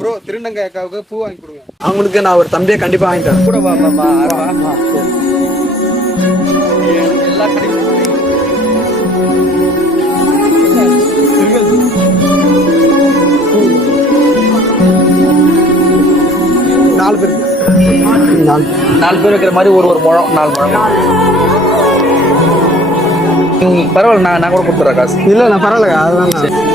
Bro திருநங்கை அக்காவுக்கு பூ வாங்கி கொடுங்க. அவங்களுக்கு நான் ஒரு தம்பியை கண்டிப்பா வாங்கிட்டேன். கூட வா எல்லா கடையும் 4 பேர் 4 பேர் வைக்கிற மாதிரி ஒரு முழம் 4 முழம். பரவாயில்ல, நான் கூட கொடுத்துறேன் காசு. இல்ல நான் பரவாயில்ல, அதுதான்